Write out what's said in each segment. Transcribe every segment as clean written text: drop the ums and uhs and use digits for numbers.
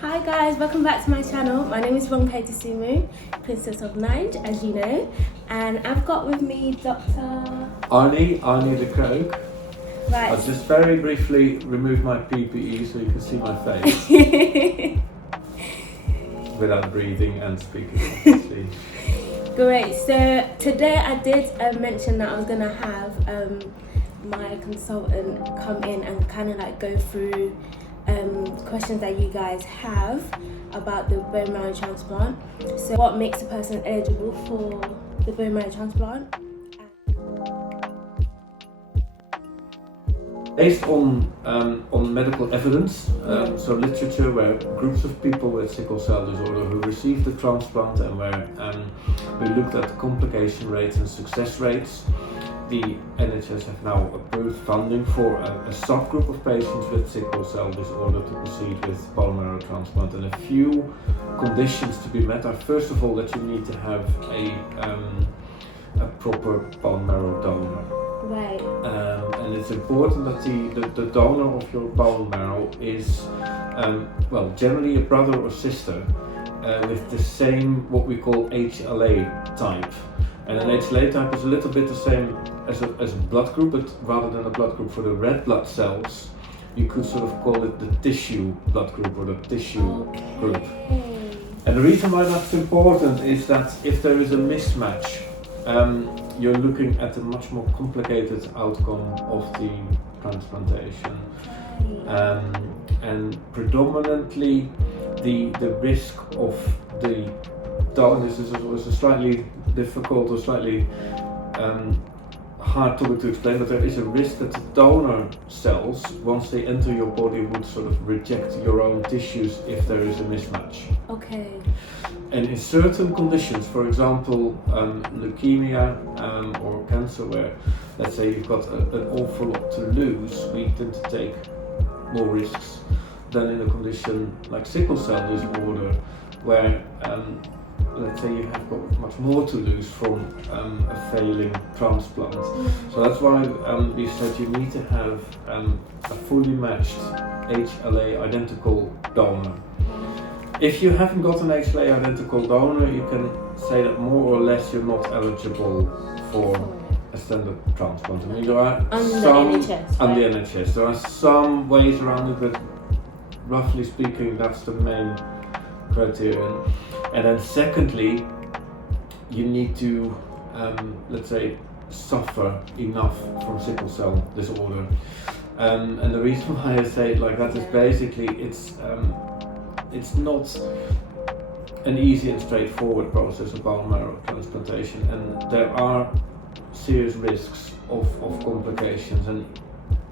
Hi guys, welcome back to my channel. My name is Ronke Sumu, Princess of Nige, as you know, and I've got with me Dr. Arne de Krook. Right. I'll just very briefly remove my PPE so you can see my face without breathing and speaking, obviously. Great. So today I did mention that I was gonna have my consultant come in and kind of like go through questions that you guys have about the bone marrow transplant. So what makes a person eligible for the bone marrow transplant? Based on medical evidence, so literature where groups of people with sickle cell disorder who received the transplant and where we looked at complication rates and success rates, the NHS have now approved funding for a subgroup of patients with sickle cell disorder to proceed with bone marrow transplant. And a few conditions to be met are, first of all, that you need to have a proper bone marrow donor. Right. And it's important that the donor of your bone marrow is, generally a brother or sister with the same, what we call HLA type. And an HLA type is a little bit the same as a blood group, but rather than a blood group for the red blood cells, you could sort of call it the tissue blood group or the tissue group. And the reason why that's important is that if there is a mismatch, you're looking at a much more complicated outcome of the transplantation. And predominantly the risk of the donor, this is always a slightly difficult or slightly hard topic to explain, but there is a risk that the donor cells, once they enter your body, would sort of reject your own tissues if there is a mismatch. Okay. And in certain conditions, for example, leukemia or cancer, where let's say you've got an awful lot to lose, we tend to take more risks than in a condition like sickle cell disorder, where let's say you have got much more to lose from a failing transplant. So that's why we said you need to have a fully matched HLA identical donor. If you haven't got an HLA identical donor, you can say that more or less you're not eligible for a standard transplant. I mean, there are under the NHS. There are some ways around it, but roughly speaking, that's the main criterion. And then secondly, you need to, let's say, suffer enough from sickle cell disorder. And the reason why I say it like that is basically it's not an easy and straightforward process of bone marrow transplantation, and there are serious risks of complications, and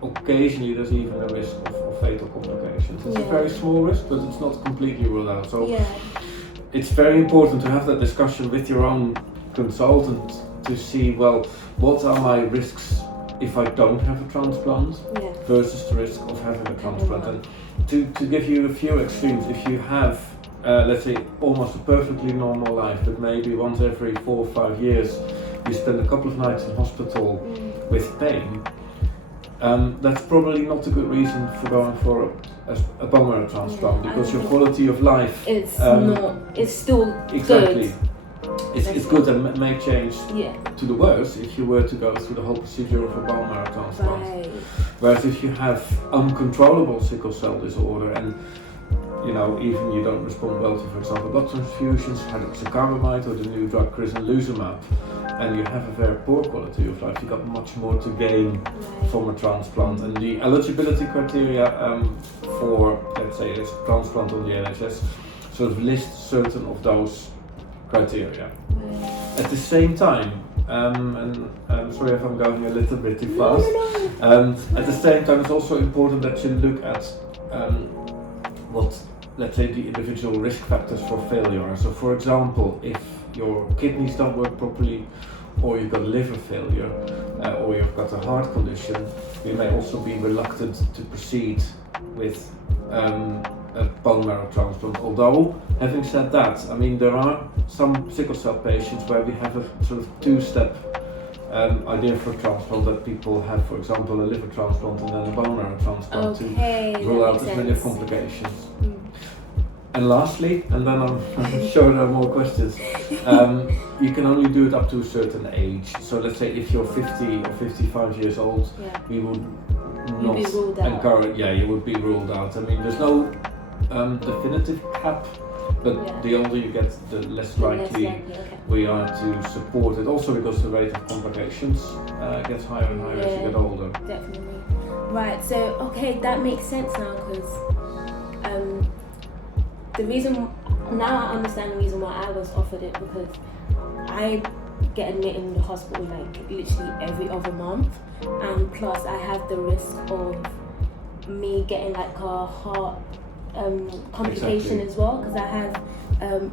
occasionally there's even a risk of fatal complications. It's a very small risk, but it's not completely ruled out. So it's very important to have that discussion with your own consultant to see, well, what are my risks if I don't have a transplant versus the risk of having a transplant. And to give you a few extremes, if you have, let's say, almost a perfectly normal life, but maybe once every 4 or 5 years you spend a couple of nights in hospital with pain, that's probably not a good reason for going for a bone marrow transplant, because your quality of life it's still exactly. good. It's good and may change to the worse if you were to go through the whole procedure of a bone marrow transplant. Right. Whereas if you have uncontrollable sickle cell disorder and even you don't respond well to, for example, blood transfusions, hydroxycarbamide or the new drug crizanlizumab, and you have a very poor quality of life, you've got much more to gain from a transplant. And the eligibility criteria for, let's say, a transplant on the NHS sort of lists certain of those criteria. At the same time, and I'm sorry if I'm going a little bit too fast, at the same time it's also important that you look at what, let's say, the individual risk factors for failure are. So for example, if your kidneys don't work properly, or you've got liver failure, or you've got a heart condition, you may also be reluctant to proceed with a bone marrow transplant. Although, having said that, I mean, there are some sickle cell patients where we have a sort of two-step idea for transplant, that people have, for example, a liver transplant and then a bone marrow transplant to rule out as many complications. And lastly, and then I'm sure there are more questions, you can only do it up to a certain age. So let's say if you're 50 or 55 years old, we would not encourage, you would be ruled out. I mean, there's no definitive cap, but the older you get, the less likely we are to support it. Also because the rate of complications gets higher and higher as you get older. Definitely. Right, so okay, that makes sense now, because the reason, now I understand the reason why I was offered it, because I get admitted in the hospital like literally every other month, and plus I have the risk of me getting like a heart complication as well, because I have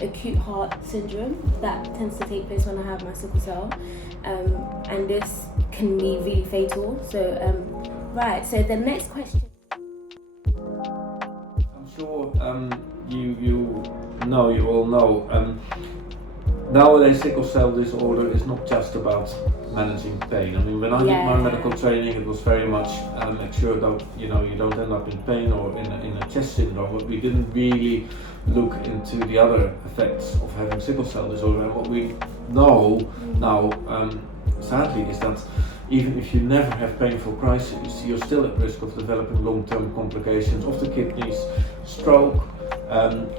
acute heart syndrome that tends to take place when I have my sickle cell, and this can be really fatal. So right, so the next question. I'm sure you all know, nowadays sickle cell disorder is not just about managing pain. I mean, when I did my medical training, it was very much make sure that you don't end up in pain or in a chest syndrome, but we didn't really look into the other effects of having sickle cell disorder. And what we know now, sadly, is that even if you never have painful crises, you're still at risk of developing long-term complications of the kidneys, stroke,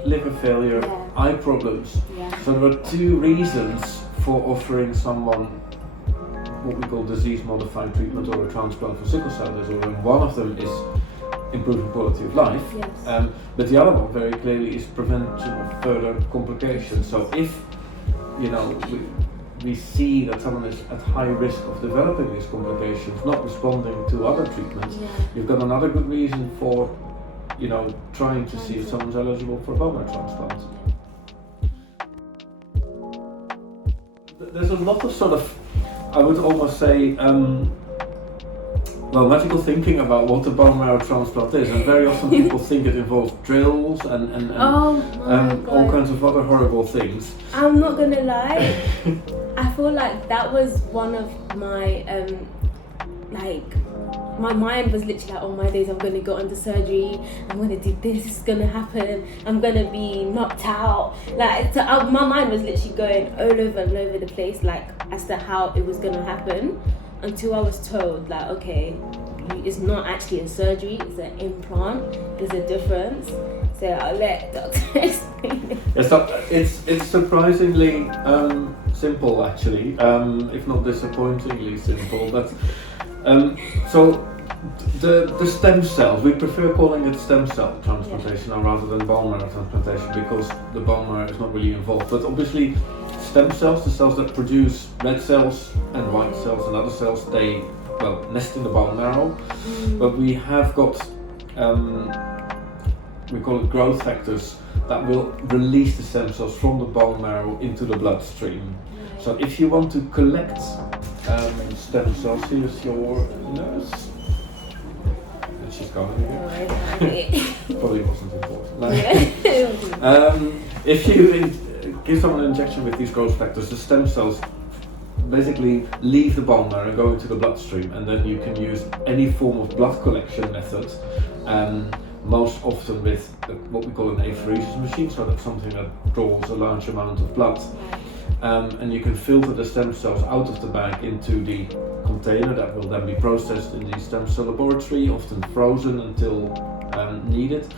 liver failure, eye problems. So there are two reasons for offering someone what we call disease-modifying treatment or a transplant for sickle cell disorder. And one of them is improving quality of life, but the other one very clearly is prevention of further complications. So if we see that someone is at high risk of developing these complications, not responding to other treatments, you've got another good reason for trying to see if someone's eligible for a bone marrow transplant. There's a lot of sort of, I would almost say, magical thinking about what a bone marrow transplant is, and very often people think it involves drills and all kinds of other horrible things. I'm not gonna lie, I feel like that was one of my my mind was literally like, oh my days, I'm gonna go under surgery, I'm gonna do this, it's gonna happen, I'm gonna be knocked out. My mind was literally going all over the place, like as to how it was gonna happen, until I was told, like, okay, it's not actually a surgery, it's an implant, there's a difference. So I'll let Dr. explain it. It's surprisingly simple, actually, if not disappointingly simple. But so the stem cells, we prefer calling it stem cell transplantation rather than bone marrow transplantation, because the bone marrow is not really involved. But obviously, stem cells, the cells that produce red cells and white cells and other cells, they nest in the bone marrow. But we have got we call it growth factors that will release the stem cells from the bone marrow into the bloodstream. So if you want to collect stem cells, here's your nurse. And she's going again. Probably wasn't important. No. If you give someone an injection with these growth factors, the stem cells basically leave the bone marrow and go into the bloodstream, and then you can use any form of blood collection method, most often with what we call an apheresis machine, so that's something that draws a large amount of blood. And you can filter the stem cells out of the bag into the container that will then be processed in the stem cell laboratory, often frozen until needed.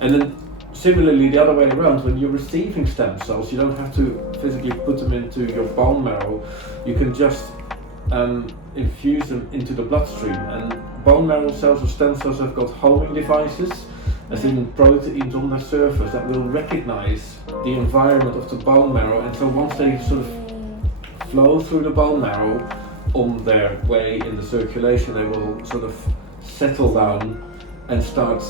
And then similarly, the other way around, when you're receiving stem cells, you don't have to physically put them into your bone marrow. You can just infuse them into the bloodstream. And bone marrow cells or stem cells have got homing devices, as in proteins on their surface that will recognize the environment of the bone marrow. And so once they sort of flow through the bone marrow on their way in the circulation, they will sort of settle down and start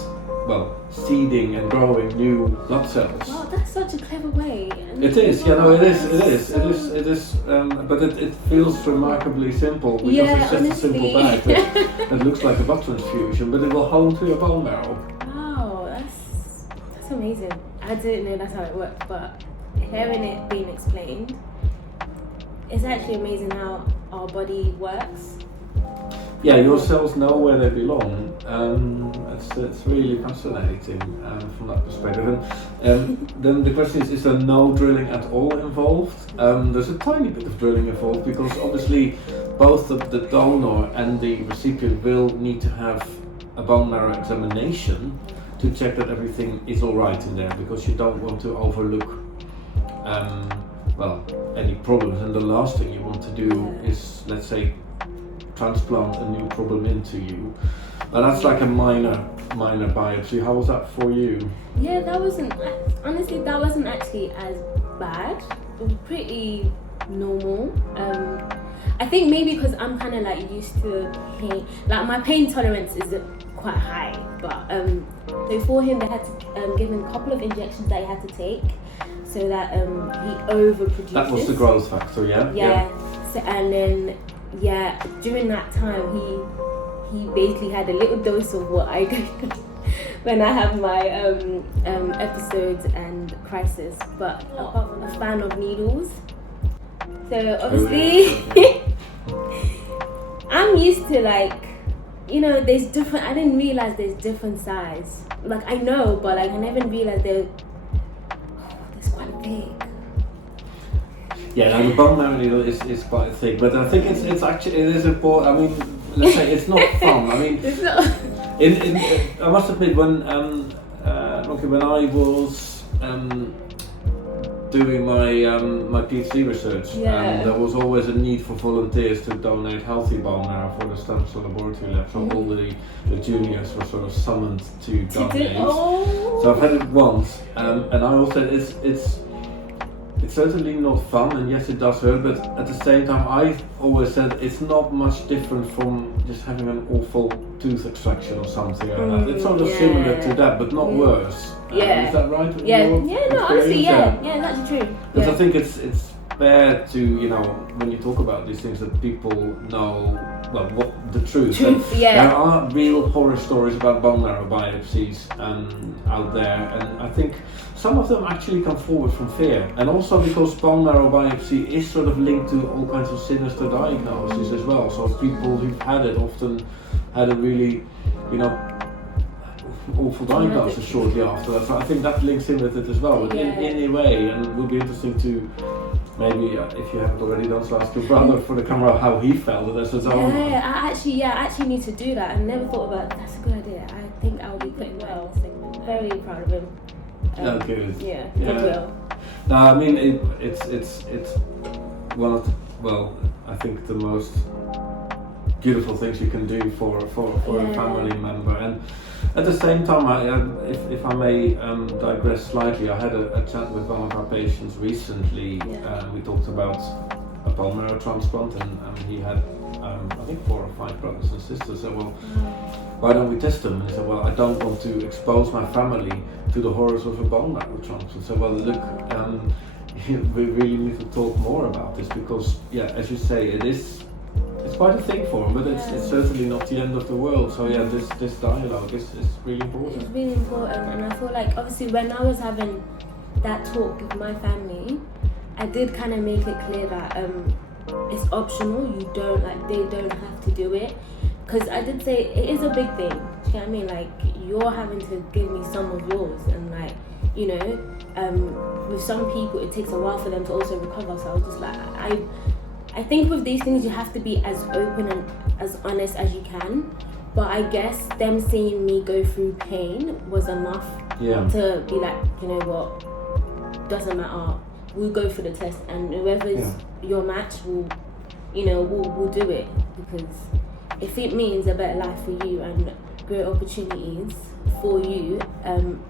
seeding and growing new blood cells. Wow, that's such a clever way. It is, it is, but it feels remarkably simple, because it's just a simple bag that looks like a blood transfusion, but it will home to your bone marrow. Wow, that's amazing. I didn't know that's how it worked, but hearing it being explained, it's actually amazing how our body works. yeah, your cells know where they belong. It's really fascinating from that perspective. And then the question is there no drilling at all involved? There's a tiny bit of drilling involved because obviously both the donor and the recipient will need to have a bone marrow examination to check that everything is all right in there, because you don't want to overlook any problems. And the last thing you want to do is, let's say, transplant a new problem into you. And that's like a minor biopsy. How was that for you? Yeah, that wasn't actually as bad. It was pretty normal. I think maybe because I'm kind of like used to pain, like my pain tolerance is quite high, but so for him they had to give him a couple of injections that he had to take so that he overproduces. That was the growth factor, yeah? Yeah. So, and then during that time he basically had a little dose of what I do when I have my episodes and crisis, but a fan of needles. So obviously I'm used to, like, you know, there's different, I didn't realize there's different size. Like I know, but like I never realized they're quite big. Yeah, now the bone marrow needle is quite thick, but I think it is important. I mean, let's say it's not fun. I mean, it's not. I must admit, when I was doing my PhD research, there was always a need for volunteers to donate healthy bone marrow for the stem cell laboratory lab. So all the juniors were sort of summoned to donate. So I've had it once, and I also it's certainly not fun, and yes, it does hurt, but at the same time, I always said it's not much different from just having an awful tooth extraction or something like that. It's sort of similar to that, but not worse. Is that right? Yeah, no, honestly, that's true. Because I think it's fair to, you know, when you talk about these things, that people know, well, what the truth. There are real horror stories about bone marrow biopsies out there, and I think some of them actually come forward from fear, and also because bone marrow biopsy is sort of linked to all kinds of sinister diagnoses as well. So people who've had it often had a really, you know, awful diagnosis shortly after that. So I think that links in with it as well. But in a way, and it would be interesting to maybe, if you haven't already done so, ask your brother for the camera how he felt with this. I actually need to do that. I never thought about it. That's a good idea. I think I'll be putting well. Very proud of him. Good. Yeah, goodwill. No, I mean it's one of the, well, I think the most beautiful things you can do for a family member. And at the same time, if I may digress slightly, I had a chat with one of our patients recently. We talked about a bone marrow transplant, and he had I think 4 or 5 brothers and sisters. So, well, why don't we test them? And he said, well, I don't want to expose my family to the horrors of a bone marrow transplant. So, well, look, we really need to talk more about this, because, as you say, it's quite a thing for him, but it's certainly not the end of the world. So this dialogue is really important. It's really important, and I feel like obviously when I was having that talk with my family, I did kind of make it clear that it's optional. They don't have to do it, because I did say it is a big thing. Do you know what I mean? Like, you're having to give me some of yours, and like, you know, with some people it takes a while for them to also recover. So I was just like, I think with these things you have to be as open and as honest as you can, but I guess them seeing me go through pain was enough to be like, you know what, doesn't matter, we'll go for the test, and whoever's your match will, you know, we'll do it, because if it means a better life for you and great opportunities for you,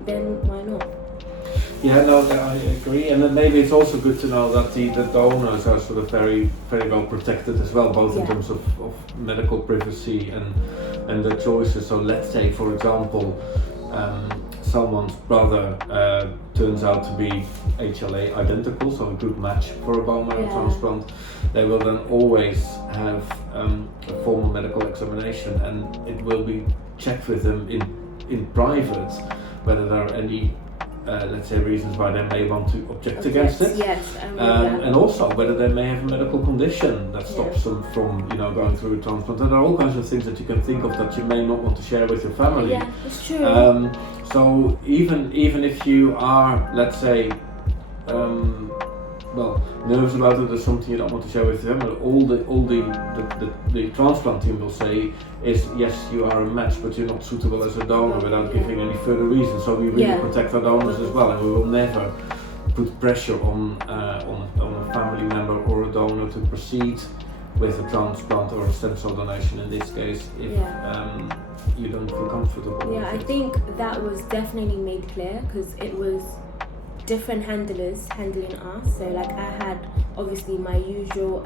then why not? Yeah, no, I agree, and then maybe it's also good to know that the donors are sort of very, very well protected as well, both in terms of medical privacy and their choices. So let's say, for example, someone's brother turns out to be HLA identical, so a good match for a bone marrow transplant. They will then always have a formal medical examination, and it will be checked with them in private whether there are any let's say, reasons why they may want to object against it. Yes, I remember that. And also whether they may have a medical condition that stops them from, going through a transplant. And there are all kinds of things that you can think of that you may not want to share with your family. Yeah, it's true. So even if you are, let's say, nervous about it, there's something you don't want to share with them, but all the transplant team will say is, yes, you are a match, but you're not suitable as a donor, without giving any further reason. So we really protect our donors as well, and we will never put pressure on a family member or a donor to proceed with a transplant or a stem cell donation in this case if you don't feel comfortable. Yeah, I think that was definitely made clear, because it was different handlers handling us. So like I had obviously my usual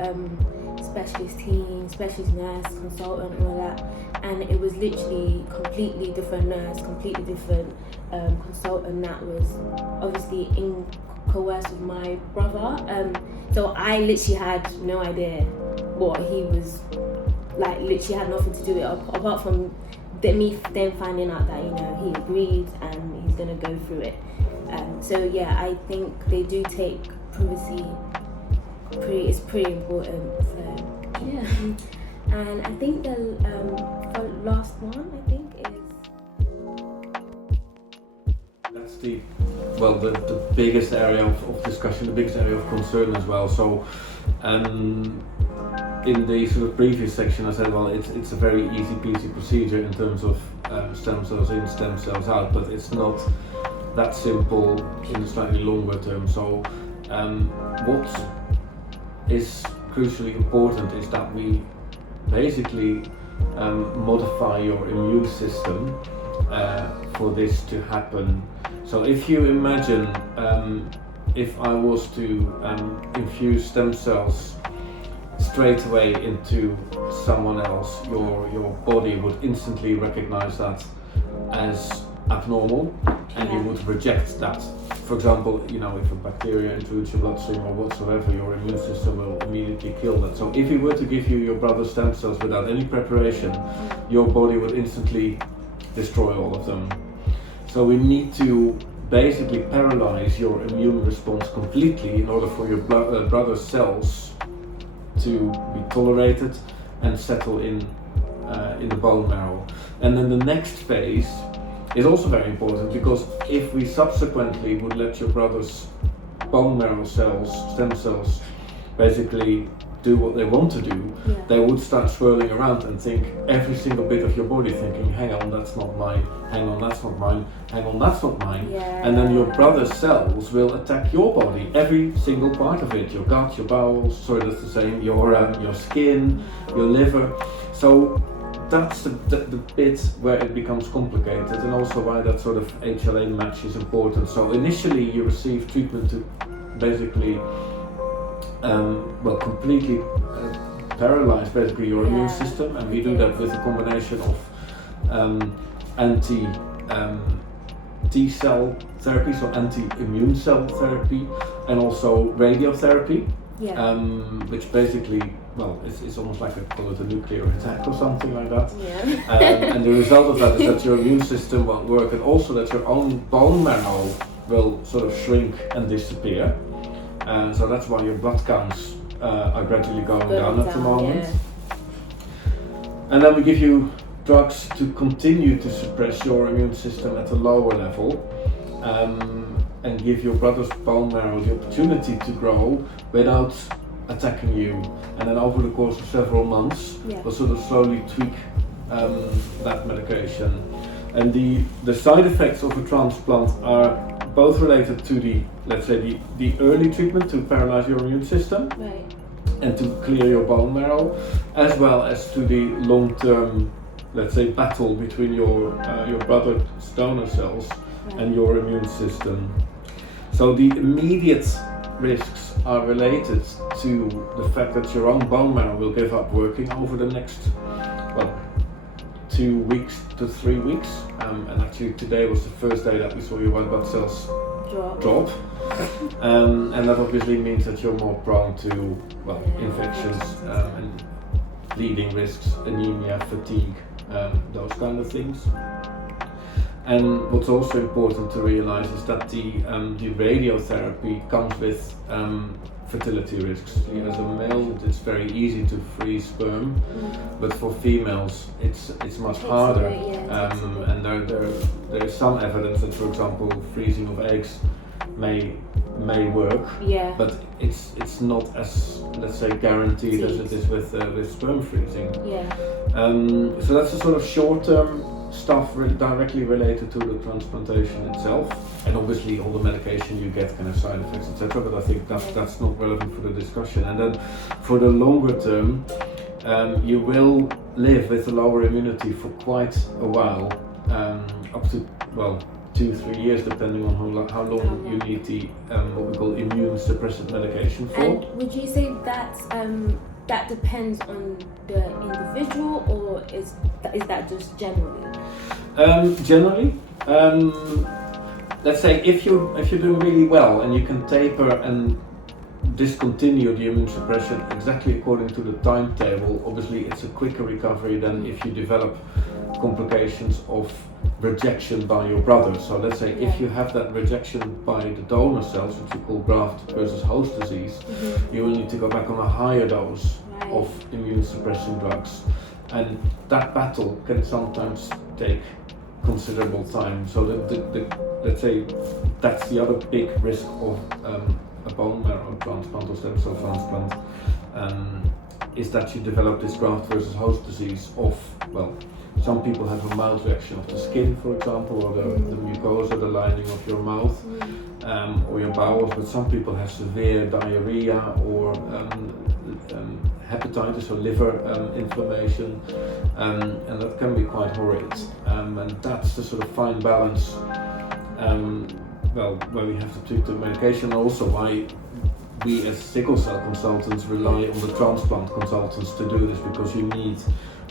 specialist team, specialist nurse, consultant, and all that, and it was literally completely different nurse, completely different consultant that was obviously in coerced with my brother. So I literally had no idea what he was like. Literally had nothing to do with it apart from me then finding out that he agreed and he's gonna go through it. So yeah, I think they do take privacy it's pretty important. So yeah, and I think the last one I think is that's the biggest area of discussion, the biggest area of concern as well. So in the sort of previous section I said, well, it's a very easy peasy procedure in terms of stem cells in, stem cells out, but it's not that simple in the slightly longer term. So what is crucially important is that we basically modify your immune system for this to happen. So if you imagine if I was to infuse stem cells straight away into someone else, your body would instantly recognize that as abnormal, and you would reject that. For example, if a bacteria intrudes your bloodstream or whatsoever, your immune system will immediately kill that. So if we were to give you your brother's stem cells without any preparation, your body would instantly destroy all of them. So we need to basically paralyze your immune response completely in order for your brother's cells to be tolerated and settle in the bone marrow. And then the next phase is also very important, because if we subsequently would let your brother's bone marrow cells, stem cells, basically do what they want to do, they would start swirling around and think every single bit of your body, thinking, hang on, that's not mine, hang on, that's not mine, hang on, that's not mine. And then your brother's cells will attack your body, every single part of it, your gut, your bowels, sorry, that's the same, your skin, your liver. So that's the bit where it becomes complicated, and also why that sort of HLA match is important. So initially you receive treatment to basically completely paralyze basically your immune system, and we do that with a combination of T cell therapy, so anti-immune cell therapy, and also radiotherapy, which basically, it's almost like a nuclear attack or something like that. And the result of that is that your immune system won't work, and also that your own bone marrow will sort of shrink and disappear. And so that's why your blood counts are gradually going down at the moment. And then we give you drugs to continue to suppress your immune system at a lower level, and give your brother's bone marrow the opportunity to grow without attacking you. And then over the course of several months, we'll sort of slowly tweak that medication. And the side effects of a transplant are both related to the early treatment to paralyze your immune system and to clear your bone marrow, as well as to the long-term, let's say, battle between your brother's donor cells and your immune system. So the immediate risks are related to the fact that your own bone marrow will give up working over the next 2 weeks to 3 weeks, and actually today was the first day that we saw your white blood cells drop. And that obviously means that you're more prone to infections and bleeding risks, anemia, fatigue, those kind of things. And what's also important to realize is that the radiotherapy comes with fertility risks. As a male, it's very easy to freeze sperm, but for females, it's much harder. And there is some evidence that, for example, freezing of eggs may work, but it's not as, let's say, guaranteed as it is with sperm freezing. So that's the sort of short-term stuff directly related to the transplantation itself, and obviously all the medication you get can have side effects, etc. But I think that's not relevant for the discussion. And then for the longer term, you will live with a lower immunity for quite a while, up to 2-3 years, depending on how long you need the what we call immune suppressive medication for. And would you say that depends on the individual, or is that just generally? Generally, let's say if you're doing really well and you can taper and discontinue the immune suppression exactly according to the timetable, obviously it's a quicker recovery than if you develop complications of rejection by your brother. So let's say if you have that rejection by the donor cells, which we call graft versus host disease, you will need to go back on a higher dose of immune suppressing drugs, and that battle can sometimes take considerable time. So let's say that's the other big risk of a bone marrow transplant or stem cell transplant, is that you develop this graft versus host disease of, some people have a mild reaction of the skin, for example, or the mucosa, the lining of your mouth, or your bowels, but some people have severe diarrhea or hepatitis or liver inflammation, and that can be quite horrid. And that's the sort of fine balance, where we have to tweak the medication, and also why we as sickle cell consultants rely on the transplant consultants to do this, because you need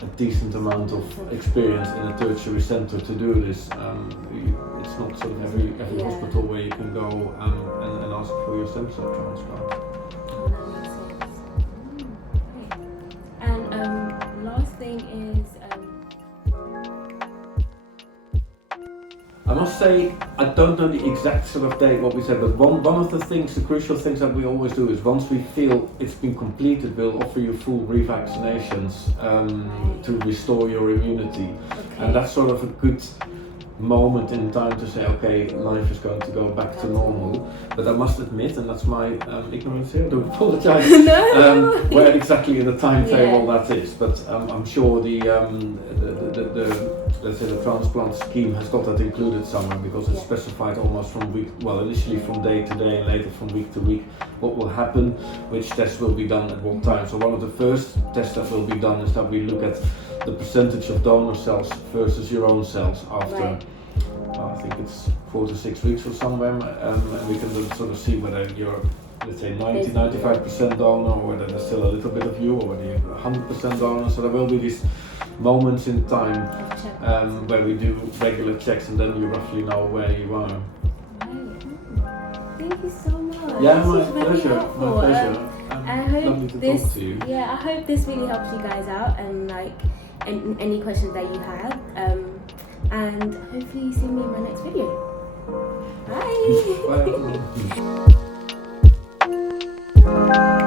a decent amount of experience in a tertiary center to do this. It's not sort of every hospital where you can go and ask for your stem cell transplant. And last thing is, I must say, I don't know the exact sort of date, what we said, but one of the things, the crucial things that we always do is once we feel it's been completed, we'll offer you full revaccinations to restore your immunity. And that's sort of a good moment in time to say, okay, life is going to go back to normal. But I must admit, and that's my ignorance here, I do apologize, where exactly in the timetable that is. But I'm sure the let's say the transplant scheme has got that included somewhere, because it's specified almost from initially from day to day and later from week to week what will happen, which tests will be done at what time. So one of the first tests that will be done is that we look at the percentage of donor cells versus your own cells after, I think it's 4 to 6 weeks or somewhere, and we can then sort of see whether you're, let's say, 90-95% donor, or whether there's still a little bit of you, or whether you're 100% donor. So there will be these moments in time where we do regular checks, and then you roughly know where you are. Thank you so much. Yeah, my pleasure. My pleasure. I hope lovely to talk to you. Yeah, I hope this really helps you guys out, and any questions that you have. And hopefully you see me in my next video. Bye. Bye.